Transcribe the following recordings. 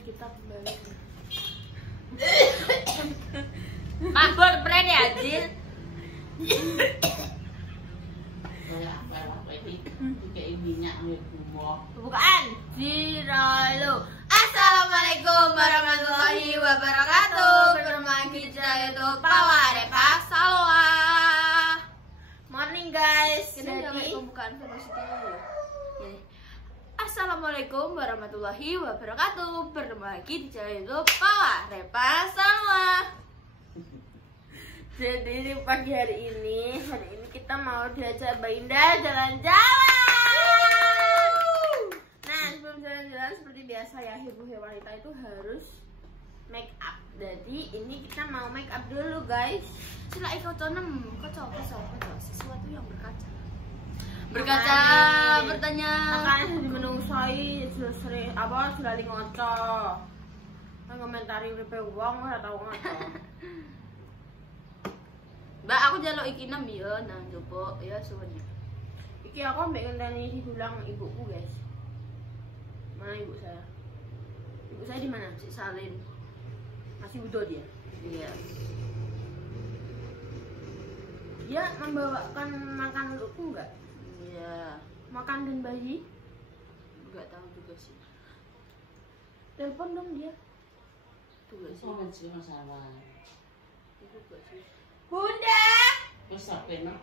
kita kembali. Mabur pren ya, Jin. Bukaan. Jiralu. Assalamualaikum warahmatullahi wabarakatuh. Bertemu kita itu Paware Pasalwa. Morning guys. Jadi pembukaan velocity dulu. Assalamualaikum warahmatullahi wabarakatuh. Bertemu lagi di channel YouTube Paware Pasalwa. Jadi di pagi hari ini kita mau diajak Mbak Indah jalan-jalan. Nah, sebelum jalan-jalan seperti biasa ya, ibu wanita itu harus make up. Jadi ini kita mau make up dulu guys. Sila ikut kocok sesuatu yang berkaca. Bertanya. Makanya di menungsoi sudah sering sudah ngoco. Ngomentari uripe wong ora tau ngoco. Mbak, aku jaluk iki nem ya nang jopo ya suwun. Iki aku ambek ngenteni diulang ibuku, guys. Mana ibu saya? Ibu saya di mana? Si Salin. Masih udah dia. Iya. Dia membawakan makan untukku enggak? Iya. Makan dan bayi? Enggak tahu juga sih. Telepon dong dia. Tuh gak sih? Oh, sih masalah. Itu gak sih? Bunda. Wes sampe no.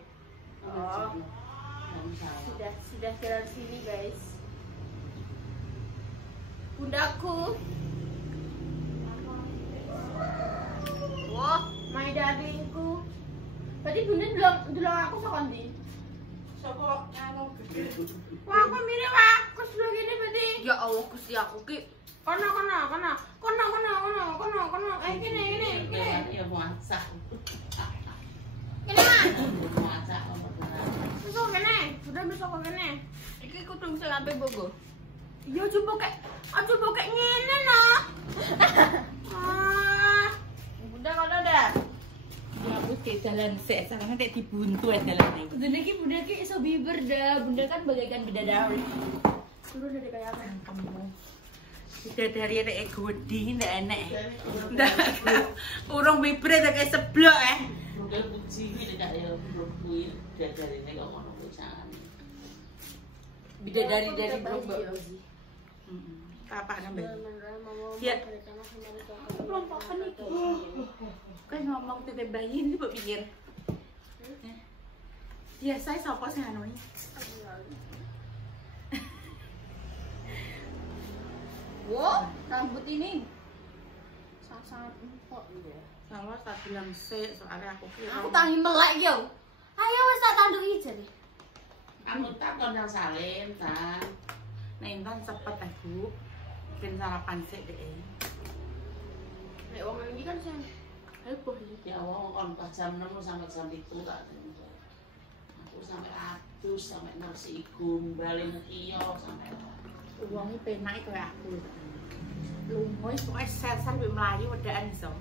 Oh. Sudah jalan sini, guys. Bundaku. Wah, my darlingku. Tadi bunda delok aku saka ndi? Saka anu gede. Wah, aku mirip aku sebelah gini berarti. Ya Allah, Gusti aku ki. Kono. Gini. Ya masak. Kene mah. Masak Besok kene, sudah besok kene. Iki kudu sing ape bogo. Iya coba kayak ngene no. Bunda kono dah. Ya aku ke jalan sik, sarane nek dibuntu ae dalane. Bunda ki iso biber dah. Bunda kan bagaikan bidadari. Suruh dari kayak apa? Kamu. Bidadari nek gede ndak enek. Ndak. Urung biber kayak seblok Udah puji tidak ya belum kuil bidadarine kok ngono bocahane. Bidadari dari Brombak. Apa nambah? Ya. Belum apa nih. Kan ngomong tete bayi ini mbok pikir. Ya saya sapa sing anu iki? Wow, rambut ini sangat empuk gitu ya. Sama tak bilang sik soalnya aku kira. Aku tangi melek yo. Ayo wis tak tanduki jane. Kamu tak kondang salin ta. Nek intan cepet Bu. Bikin sarapan sik deh. Nek wong iki kan sing heboh iki. Ya wong kon pas jam 6 sampai jam 7 tak. Aku sampai adus sampai nasi gombal kiyo sampai wong iki penak kaya aku. Lungo wis pokoke sesar mbek mlayu wedakan iso.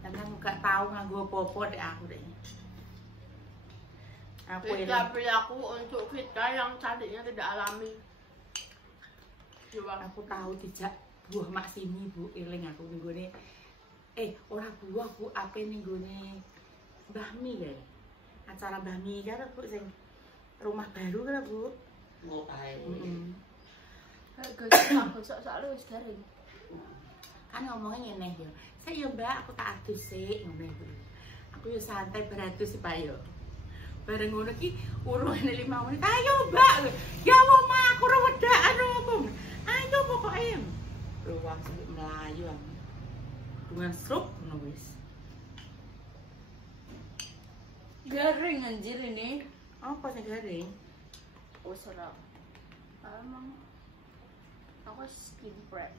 Karena gak tahu nganggo apa-apa dek aku deh. Aku perilaku untuk kita yang cantiknya tidak alami. Coba aku tahu dijak buah Maksimi Bu, eling aku ninggone. Ora buah Bu, ape ninggone Mbah Mi lho. Acara Mbah Mi kan Bu sing rumah baru kan Bu. Oh, ae. Gosok soalnya wis garing. Kan ngomongnya ngene ya. Saya Mbak, aku tak adus sik ngene iku. Aku yo santai beratus Pak yo. Bareng ngono ki urungane 5 menit. Ayo Mbak. Ya wong mah aku ora wedakan opo. Ayo pokoke. Ruang sing mlayu aku. Dengan stroke ngono wis. Garing anjir ini. Apa sing garing? Oh, serap. Emang aku skin prep.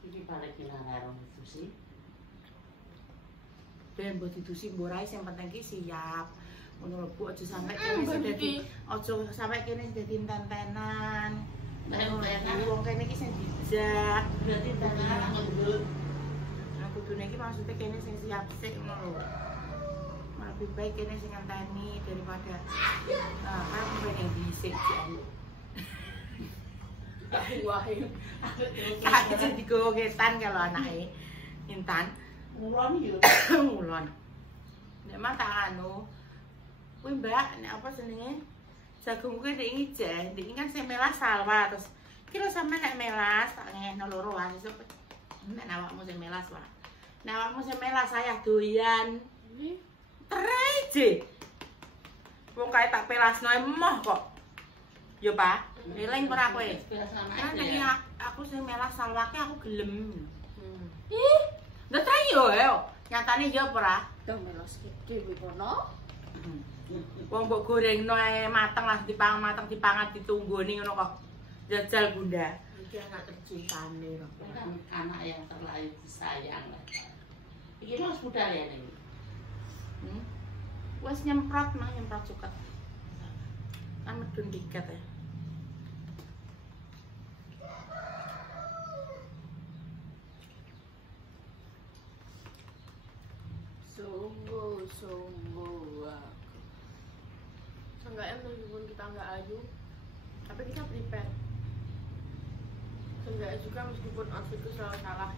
Iki balik larang itu sih. Ben buat itu sih borai yang penting ki siap. Ngono lho Bu, aja sampe kene dadi aja sampe kene dadi tentenan. Wong kene iki sing dijak. Berarti tentenan ngebut. Aku kudune iki maksudnya kene sing siap sik ngono lho. Lebih baik kene sing ngenteni daripada kan pengen dhisik. Wahim. Kak jadi gogetan kalau anaknya Intan. Ngulon yo. Ngulon. Nek mah tak anu. Kuwi Mbak, nek apa jenenge? Jagung kuwi ndek ngijeh, ndek kan sing melas salwa terus kira sampe nek melas tak ngehno loro wae sesuk. Nek awakmu sing melas wae. Nek awakmu sing melas saya doyan. Terai je. Wong kae tak pelasno emoh kok. Yo, Pak. Eling ora kowe? Kan nek aku sing melas salwake aku gelem. Ih, ndak terai yo. Nyatane yo ora. Dong melos dhewe kono. Wong mbok gorengno ae mateng lah mateng dipangan ditunggoni ngono kok. Jajal Bunda. Iki anak tercintane lho. Kan anak yang terlahir disayang lah. Iki mas budal ya nih. Wes nyemprot cuket. Kan medun diket ya. Sungguh aku. Seenggaknya meskipun kita nggak ayu, tapi kita prepare. Seenggaknya juga meskipun outfitku selalu salah.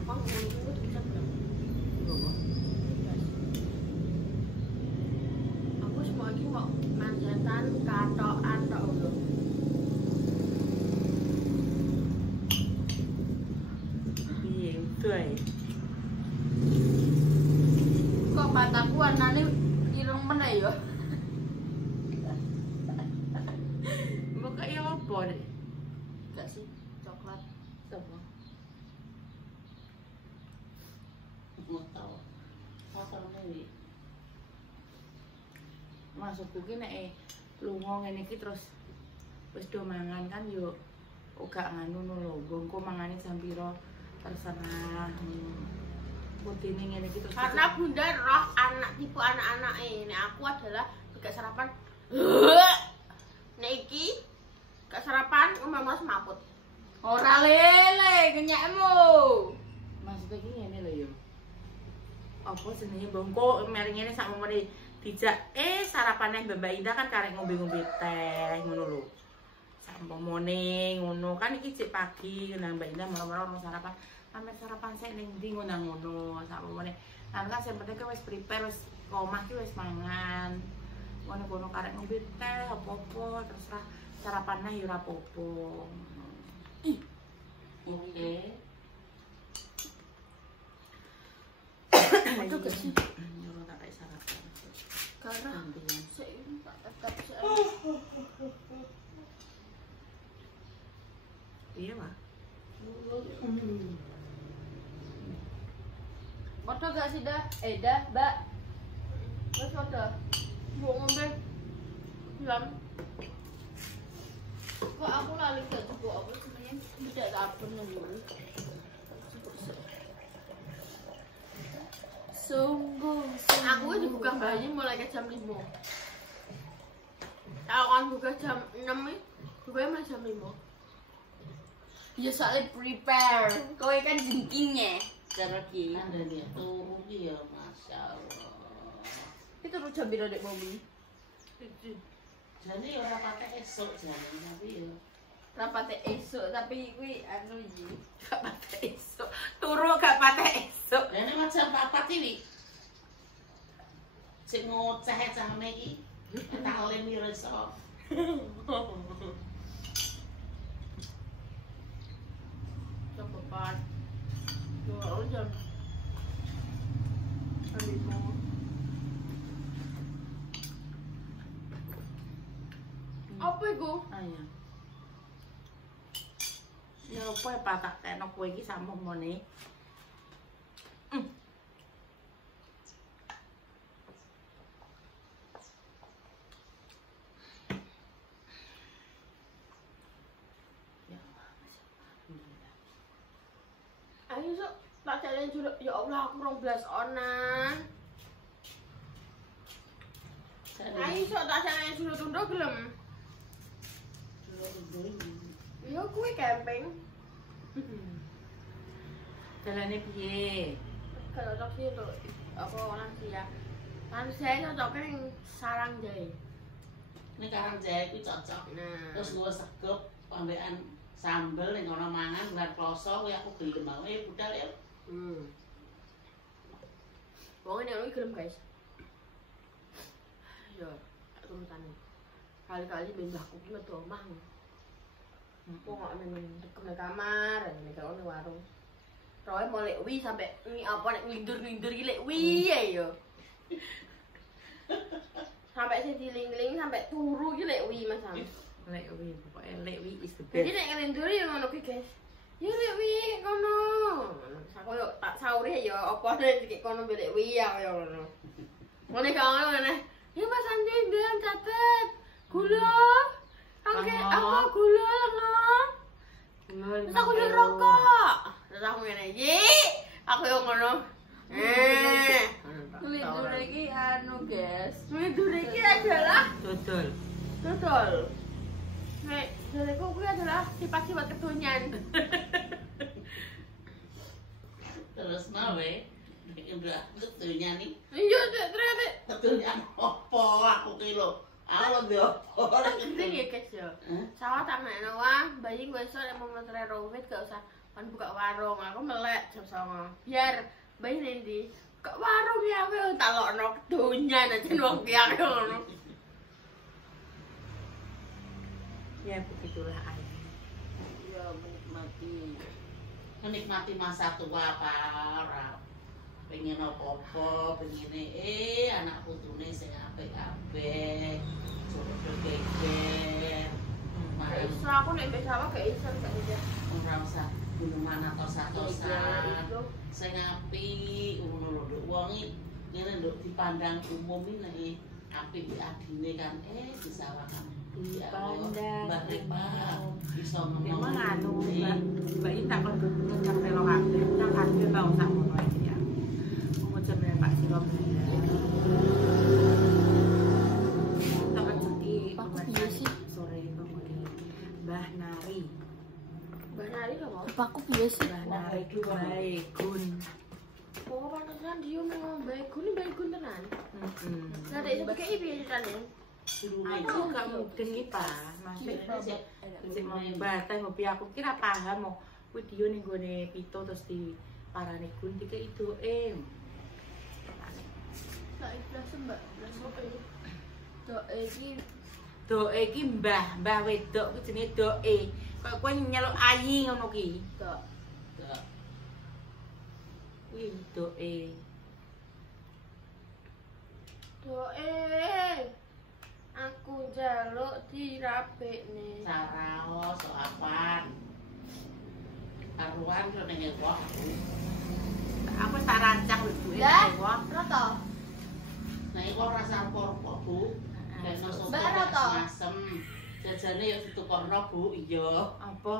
Apa ngomongin itu bisa belum? Aku semua lagi mau manjatan katoan tok lho. Piye udah. Kok mataku warnane ireng meneh ya? Mbok kaya apa deh? Enggak sih, coklat. Sopo? Mau tahu. Pasal nih. Masukku ki nek lunga ngene iki terus wis do mangan kan yo ora nganu lho, engko mangane jam pira terserah. Putine ngene iki terus Karena Bunda roh anak tipe anak-anake. Nek aku adalah gak sarapan. Nek iki gak sarapan umah-umah semaput. Ora lele kenyakmu. maksudnya iki ngene lho yo. Apa jenenge bongko mering ngene sak momone dijak sarapane Mbak Indah kan karek ngombe-ngombe teh ngono lho. Sak momone ngono kan iki cek pagi nang Mbak Indah malam-malam ono sarapan. Sampai sarapan sik ning ndi ngono sak momone. Kan kan sing penting wis prepare wis omah ki wis mangan. Ngono-ngono karek ngombe teh apa-apa terserah sarapane yo ora apa-apa. Oke. Itu gak sih? Nyuruh tak kayak sarapan. Karena Gantian. saya tetap Iya, Pak. Foto gak sih dah? Dah, Mbak. Wes foto. Mau ngombe. Bilang. Kok aku lali gak cukup apa sebenarnya tidak sabar nunggu. Sungguh. Aku dibuka bayi mulai ke jam 5. Kalau kan buka jam 6 nih, buka mulai jam 5. Ya soalnya prepare. Kowe kan jengkingnya. Cara ki. Anda dia turu dia, masya Allah. Itu lu jam biru dek mobil. Jadi orang pakai esok jadi tapi ya. Rapate esok tapi kuwi anu iki. Gak pakai esok. Turu gak pakai esok. Ini macam papat ini. Cek ngoceh cahme iki. Tak oleh mireso. Cepetan. Dua jam. Hari mau. Apa iku? Ayo. Ya apa ya patak tekno kowe iki sampun mone. Ayo sok tak jalan juruk. Ya Allah aku 12 onan. Ayo sok tak jalan juruk tunduk gelem. Iya kuwi camping. Jalane piye? Kalau cocok sih untuk apa lansia. Lansia cocoknya yang sarang jahe. Ning Karangjae kuwi cocok. Nah. Terus nggo segep pambekan sambel ning kono mangan bulan kloso kuwi aku gelem wae budal ya. Wong ini gelem guys. Yo, tuntane. Kali-kali mbahku ki metu omah. Kok gak nang dekem kamar, nek kok nang warung. Roe mau lek wi sampai apa nek ngelindur-ngelindur iki lek wi ya yo. Sampai sing diling-ling sampai turu iki lek wi Mas Sam. Lek wi, pokoknya lek wi is the best. Jadi nek ngelindur ya ngono ki guys. Ya lek wi kono. Aku yo tak sauri ya apa nek iki kono lek wi ya yo ngono. Ngene gak ngono ngene. Ya Mas Andi ndang catet. Gula. Oke, apa gula no? Terus aku yo rokok. Terus aku ngene, "Yi." Aku yo ngono. Lindur iki anu, guys. Lindur iki adalah Dodol. dodol. Nek dodolku kuwi adalah sifat-sifat kedonyan. Terus mawe nek udah ketunya nih. Iya, ternyata. Ketunya opo aku ki lho. Aku ndek opo ora Ini ya guys ya. Sawah tak nek wah, bayi gue esuk nek mau ngetre rawit gak usah kan buka warung. Aku melek jam 09.00. Biar bayi nanti ke warung ya aku talokno kedonyan aja wong ki aku ngono. Ya begitulah ayah. Ya menikmati. Menikmati masa tua para pengen apa-apa, pengen anak putune sing apik-apik, jodoh geger. Gak iso aku nek mbek sawah gak iso gak iso. Ora usah gunungan atos-atosan. Sing apik ngono lho, wong iki ngene lho dipandang umum iki nek apik di adine kan di sawah kan. Dipandang Mbak Ripa iso ngomong. Memang anu, Mbak Ita kan ngecap melo kabeh, nang kabeh bang sak ngono ae ya. Ngecap melo Pak Siro bener. Tak ngerti Iya sih. sore kemudian Mbah Nari. Mbah Nari lho mau. Bapak aku biasa. Mbah Nari ku Baikun. Oh, pantesan dia mau Baikun, ini Baikun tenan. Heeh. Lah dek iso piye piye ceritane? Aku gak mungkin iki, Pak. Masih sik mau batah ngopi aku kira paham mau video ning gone pito terus di parane gun dikek idoke. Tak ikhlas Mbak. Doe iki Doe iki mbah wedok ku jenenge Doe. Kok kowe nyeluk ayi ngono ki. tok. Kuwi Doe. Doe. Aku njaluk dirapekne. Sarao soapan. Karuan kok ning ewo aku. Aku tak rancang lho duwe Dah. wong. Roto. Nah iku rasa rokok, Bu. Dan soto Mbak Roto. asem. Jajane ya ditukokno, Bu. Iya. Apa?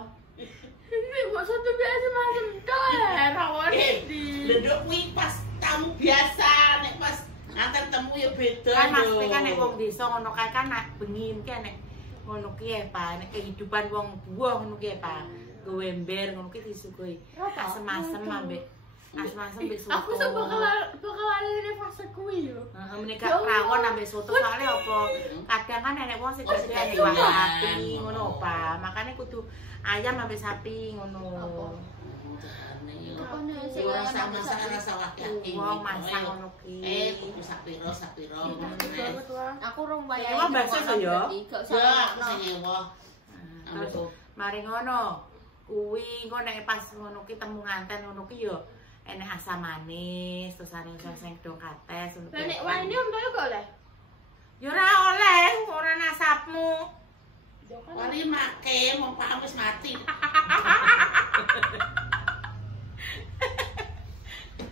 Ini kok satu biasa macam tok rawone di. Lenduk kuwi pas tamu biasa, nek pas nganten temu ya beda Kan lho. mesti kan nek wong desa ngono kae kan nek bengi ki nek ngono ki ya, Pak. Nek kehidupan wong buah ngono ki ya, Pak. Gowe ember ngono ki disuguhi. Asem-asem ambek asem-asem mbek soto. Aku tuh bakal ada di fase kuwi yo. Heeh, menika rawon ambek soto soalnya apa? Kadang kan nenek wong sing Oh, gede sing iwak doyan. sapi ngono, Pak. Makane kudu ayam ambek sapi ngono. Rasa masak rasa laki-laki. Wong masak ngono ki. Kudu sapiro. Aku rong Ini mah bakso to yo. Ya, sing ewo. Terus mari ngono. Kuwi engko nek pas ngono ki temu nganten ngono ki yo enek asam manis, terus ana sing dong kates ngono. Lah nek wine om gak oleh. Ya ora oleh, ora nasabmu. Wali make wong Pak wis mati.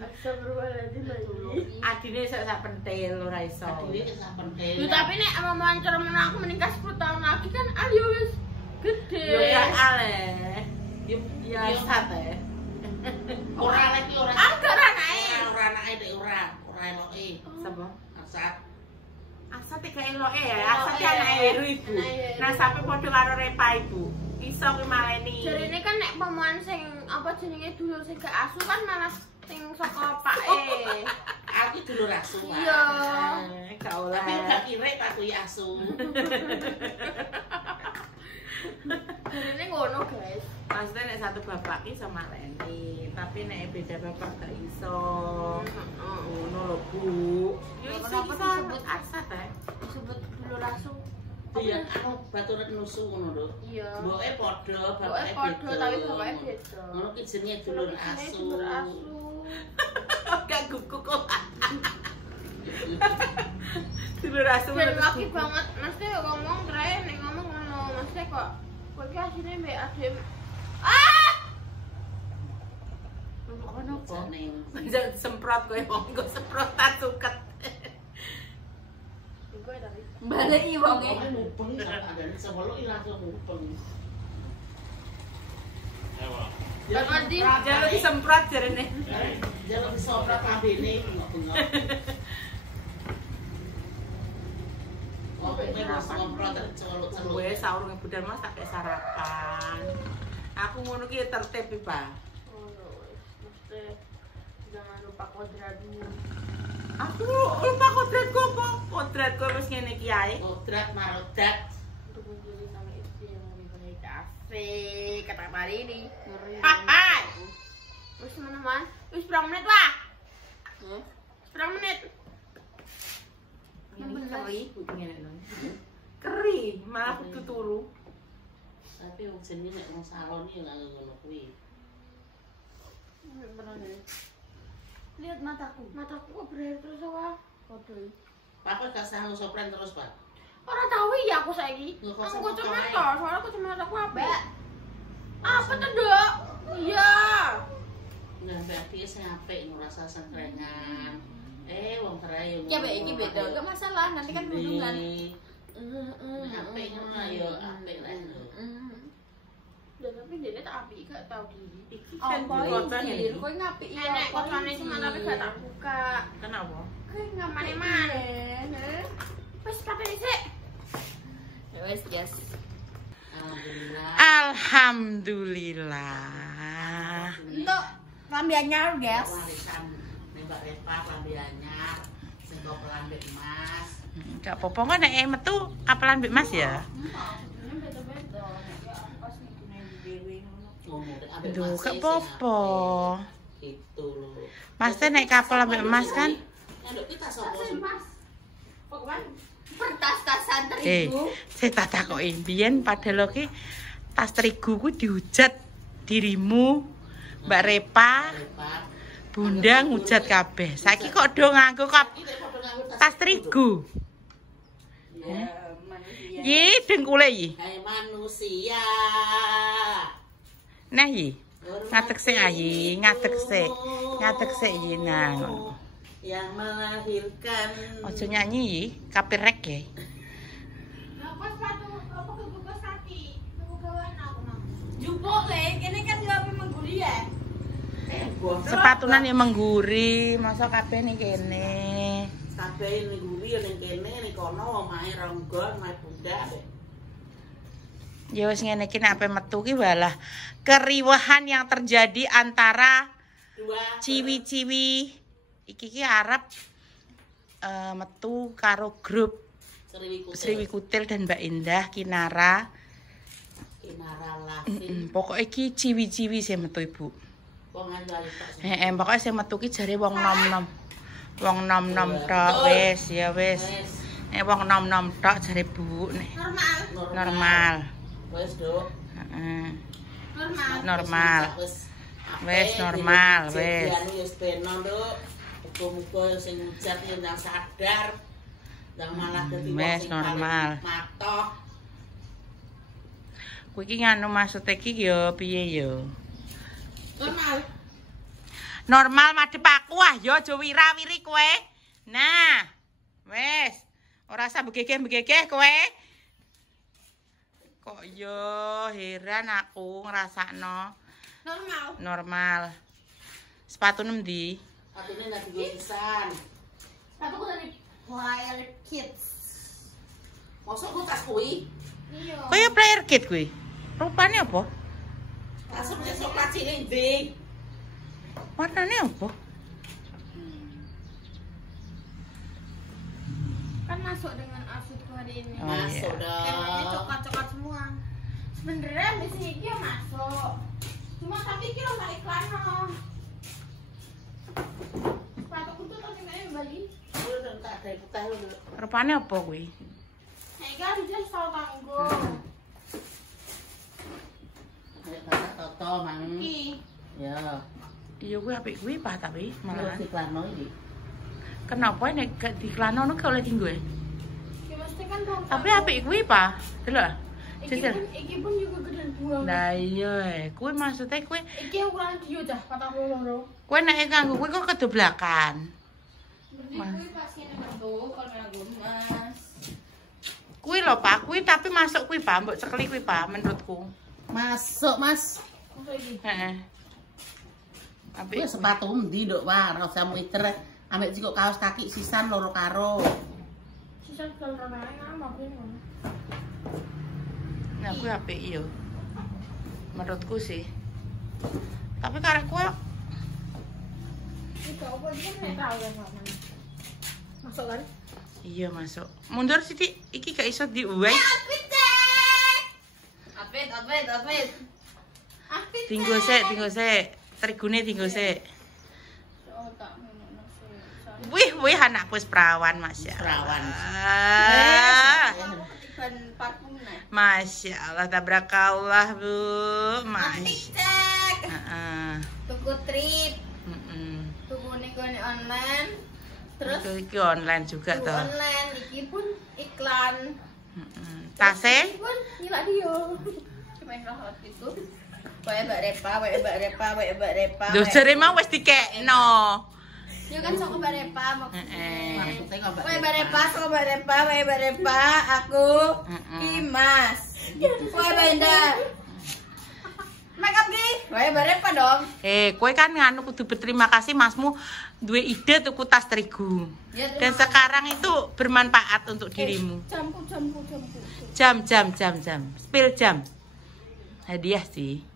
Astagfirullahaladzim lagi. Adine sak pentil ora iso. Dhewe kesapen Duh, tapi nek mau ancer aku menikah 10 tahun lagi kan ayo wis gede. Yo gak aleh. Ya sate. Ora lek ora. Agak ora naik. Ora anake dek ora eloke. Sapa? Asat. Asate gak eloke ya, asate anake Heru Ibu. Nah, sampe padha karo Repa Ibu. Iso kuwi maleni. Jarine kan nek pemuan sing apa jenenge dulur sing gak asu kan malah sing saka pake. Aku dulur asu. Iya. gak oleh. Tapi gak kira tak kuwi asu. Jarine ngono, guys. Maksudnya nek satu bapak ki sama Leni, tapi nek beda bapak gak iso. Ngono lho, Bu. Ya iso Kenapa disebut disebut asat ya. Disebut dulu langsung. Iya, aku baturan nusu ngono lho. Iya. Mboke padha, Pokoknya bapake podo beda. tapi bapaknya beda. Ngono ki jenenge dulur asu. Dulur asu. Gak guguk kok. Dulur asu. Dan laki banget. Maksudnya ngomong terakhir nih ngomong ngono. Maksudnya kok kowe asine mbek adem. Ah! Ono kok. Jeneng. Jangan semprot kowe wong kok semprotan suket. Gue tadi. Baleki wonge. Pokoknya mupeng ada sebelum langsung mupeng. Bang Adi, Jangan disemprot jarene. Jangan disoprak kabine bengok-bengok. Oh, ini harus semprot celuk-celuk. Gue saurunge budal Mas tak sarapan. Aku ngono ki tertib iki, Pak. oh wes, mesti jangan lupa kodratmu. Aku lupa kodratku apa? Kodratku wis ngene iki ae. Kodrat marodat. Untuk menjadi sang istri yang lebih baik. Asik, kata hari ini. Hai. Terus teman-teman, wis berapa menit lah? Hah? Berapa menit? Ini keri, ngene lho. Keri, malah kudu turu. Tapi wong jenenge nek wong salon iki lha ngono kuwi. Beneran nih. Lihat mataku. Mataku kok berair terus apa? Kodoi. Pak gak sanggup sopran terus, Pak. Orang tahu ya aku saiki. Loh, kok Aku sama kacamata, kayak? soalnya kacamata aku apa? Mbak. Apa tuh, Dok? Iya. Nah, berarti sing apik ngrasa sengkrengan. Wong terayu. Ya mbak iki beda, gak masalah. Nanti kan hubungan. Apik ngono ya, apik lah. Dan tapi dia tak api, gak tahu diri. Iki kan Apa dikotan iki? ya. Kowe ngapi iya. Enek kocannya cuma tapi gak tak buka. Kenapa? Kowe nggak mana-mana. Wes pakai sih. Ya wes, yes. Alhamdulillah. Alhamdulillah. Untuk lambiannya guys. Warisan Mbak Repa lambe anyar, sing kok lambe emas. Gak apa-apa kok nek metu kapelan mbek Mas ya. Ini beda-beda. Ya pas ngene dhewe ngono. Duh, gak apa-apa. Itu lho. Mas teh nek kapel ambek Mas kan. Nduk kita sopo sih? Pokoknya pertas-tasan terigu. Saya tak takoki mbiyen padahal ki tas terigu ku dihujat dirimu, Mbak Repa, Repa. Bunda ngujat kabeh. Saiki kok do nganggo tas terigu. Ya, Manusia. Yi dengkule yi. hai manusia. Nah yi. Ngadeg sik ayi, ngadeg sik. Ngadeg sik yi nang. Yang melahirkan. Ojo nyanyi yi, kapirek ya. Apa sepatu? Apa kebuka kaki? Kebukaan aku mah. Jupuk le, kene kan yo ape mengguri ya. Sepatunan yang mengguri, masa kabeh ning kene. Kabeh ning guri ning kene ning kono omahe ronggon, omahe budak. Ya wis ngene iki nek ape metu ki walah keriwahan yang terjadi antara Dua. ciwi-ciwi iki ki arep metu karo grup Sriwi Kutil dan Mbak Indah Kinara. Kinara Lavin. Pokoknya iki ciwi-ciwi sing metu Ibu. Wong ayu-ayu tok. Pokoknya sing metu ki jare wong nom-nom. Wong nom-nom tok wis ya wis. Wes, Wong nom-nom tok jare Bu nih. Normal. Wes, Duk. Heeh. Normal. Wes normal, wes. Jadiane wis beno, Duk. Muga-muga sing ngujat yo ndang sadar. Ndang malah dadi wong Wes, sing normal. paling matoh. Kowe iki nganu maksud iki ya piye ya? Normal. Normal madhep aku ah ya aja wira-wiri kowe. Nah, wes. Ora usah begegeh-begegeh kowe. Kok yo heran aku ngrasakno. Normal. Normal. Sepatu nemdi? Atune nek digo pisan. Sepatuku dari Wild Kids. Mosok ku tas kuwi? Iya. Kowe ya player kit kuwi. Rupane apa? Tasune coklat cilik ndi? Warnane apa? masuk dengan outfitku hari ini. Oh, Masuk iya. Temanya dong. coklat-coklat semua. Sebenarnya di sini dia masuk. Cuma tapi kira nggak iklan loh. Sepatuku tuh tapi nggak balik. Udah tak ada putih dulu. Rupane apa kuwi? Nah, kan dia tahu tanggung. Kayak kata Toto mang. Iki. Ya. Iya kuwi apik kuwi Pak tapi Malah malahan. di klano iki. Kenapa nek gak diklanono gak oleh tinggu ya? Ya mesti kan tahu. Tapi apik kuwi Pak. Delok. Jujur. Iki pun juga gede buang. Lah iya, kuwi maksudnya kuwi Iki ukuran dia dah 42. kuwi nek nganggo kuwi kok kedoblakan. Mas. Kuwi pas kene bentuk kalau nganggo Mas. Kuwi lho Pak, kuwi tapi masuk kuwi Pak, mbok cekeli kuwi Pak menurutku. Masuk, Mas. Apa iki? Heeh. Kuwi Apik. sepatu endi, Nduk? Wah, ora usah muiter. Ambek cikok kaos kaki sisan loro karo. Sisa kalau ramai nama kuwi ngono. Nah, kuwi apik iya. Menurutku sih. Tapi karek kuwi Iki apa iki nek tahu ya sama. Masuk kan? iya masuk. Mundur sithik, iki gak iso diuwai. Apit. Tinggo sik. Terigune tinggo sik. Oh, tak ngono sih. Wih, anakku wis perawan, Masya Perawan. Allah. Ban parfum nah. Masya Allah, tabrakallah, Bu. Masya. Cek. Heeh. Tuku trip, Heeh. tuku nego online. Terus Iki online juga tuku toh. online iki pun iklan. Heeh. Tase? Iki pun nyilak dia. Cuma yang hot itu. Wae Mbak Repa. Lho jare mau wis dikekno. Ya kan sok Mbak Repa maksudnya. Heeh. Maksudnya nggak Mbak Wae Mbak Repa, sok Mbak Repa, aku Dimas. Wae Benda. Make up ki. Wae Mbak Repa dong. Kowe kan nganu kudu berterima kasih Masmu duwe ide tuku tas terigu. Ya, Dan sekarang itu bermanfaat untuk dirimu. Jamku. Jam. Spill jam. Hadiah sih.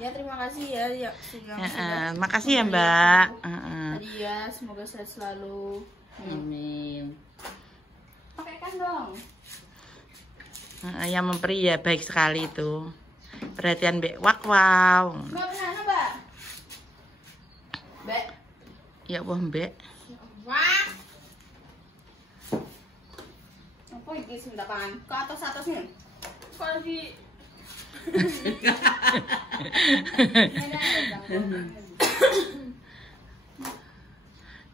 Ya terima kasih ya sudah. Makasih ya Mbak. Hadiah semoga sehat selalu. Amin. Pakaikan dong. Yang memberi ya baik sekali itu. Perhatian Mbak. Wow. Mbak mana, Mbak? Mbak. Ya Allah Mbak. Wah. Apa iki sing tangan? Ke atas-atasnya. Kalau di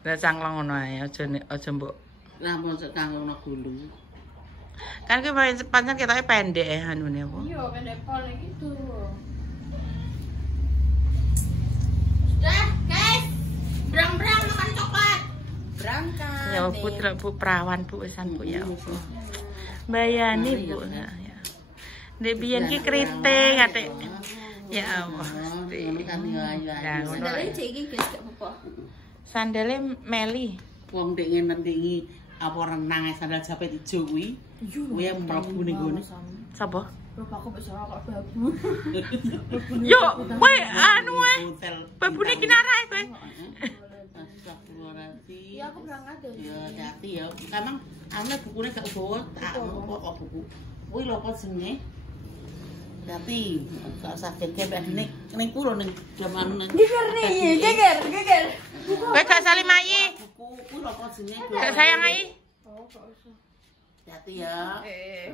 Lah cangklong ngono ae aja mbok. Lampun sik kanggo gulu. Kan ki pancen ketoke pendek anune apa. iya pendek pol gitu. Sudah, guys. Berang-berang makan coklat. Berangkat. Ya Bu perawan Bu wisan Bu ya Allah. Bayani Bu. Ya. Ndek biyen ki kriting ate. Ya Allah. Ngono kan ya Ya ngono. Sandalnya cek iki guys gak apa-apa. Sandale meli. wong ndek ngenengi apa renang sandal japit ijo kuwi. Kuwi yang mlebu ning gone. Sapa? Bapakku bisa kok babu. Yo, kowe anu ae. Hotel. Babune ki narae kowe. Astagfirullahaladzim. Iya aku berangkat deh. Ya hati ya. Emang ane bukune gak uga tak kok buku. Kuwi lho apa jenenge? Hati. Gak usah geger ning kulo ning jaman ning. Geger nih, geger. Kowe gak salim ayi. Buku kuwi lho apa jenenge? Gak sayang ayi. Oh, gak usah. Hati ya.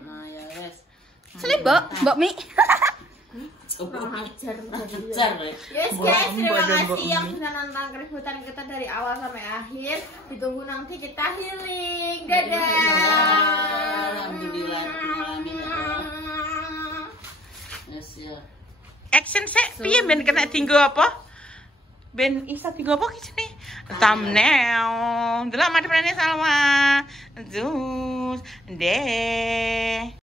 Nah ya wes. Sini, Mbak Mi. Ajar. Yes guys, terima kasih yang sudah nonton keributan kita dari awal sampai akhir. Ditunggu nanti kita healing. Dadah. Alhamdulillah. Yes ya. Action sik piye ben kena dinggo apa? Ben isa dinggo apa ki jenenge? Thumbnail. Delok madhepane Salma. Zus. Deh.